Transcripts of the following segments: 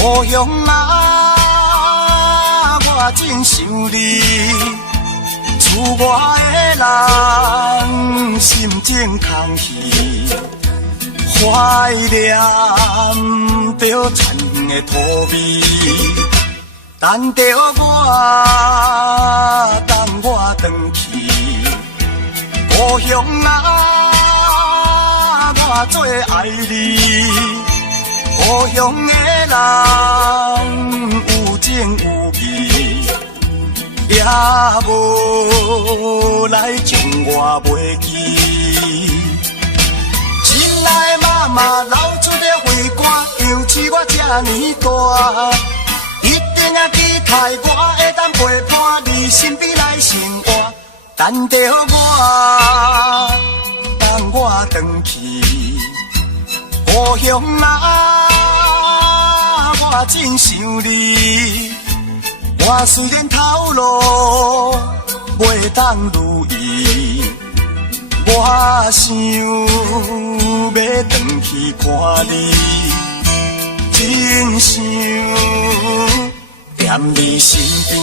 故乡啊，我真想你。厝外的人心情空虚，怀念着田园的土味。等着我，等我回去。故乡啊，我最爱你。故乡的人有情有义，也无来将我袂记。亲爱的妈妈流出的泪汗，养起我这呢大，一定要期待我会当陪伴你身边来生活。等着我，等我回去。故乡啊，我真想你。我虽然头路袂当如意，我想要回去看你，真想踮你身边。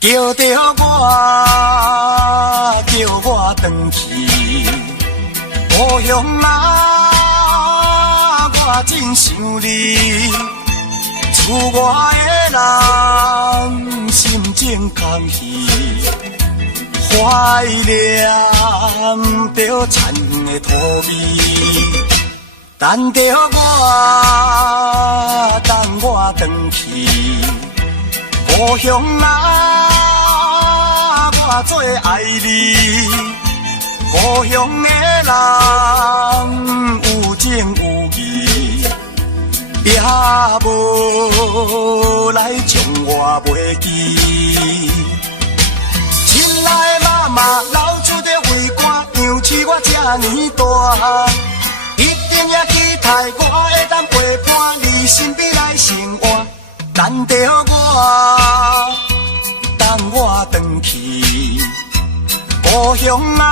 叫着我，叫我回去。故乡啊，我真想你。厝外的人心情空虚，怀念着田园的土味。等着我，等我回去。故乡啊，我最爱你。故乡的人有情有义，也无来将我袂记。亲爱的妈妈流出的泪汗，养起我这呢大，一定要期待我会当陪伴你身边来生活。等着我，等我回去。故乡啊，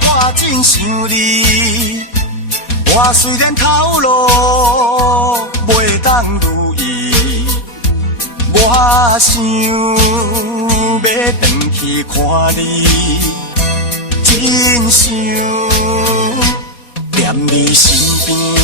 我真想你。我虽然头路袂当如意，我想要回去看你，真想踮你身边。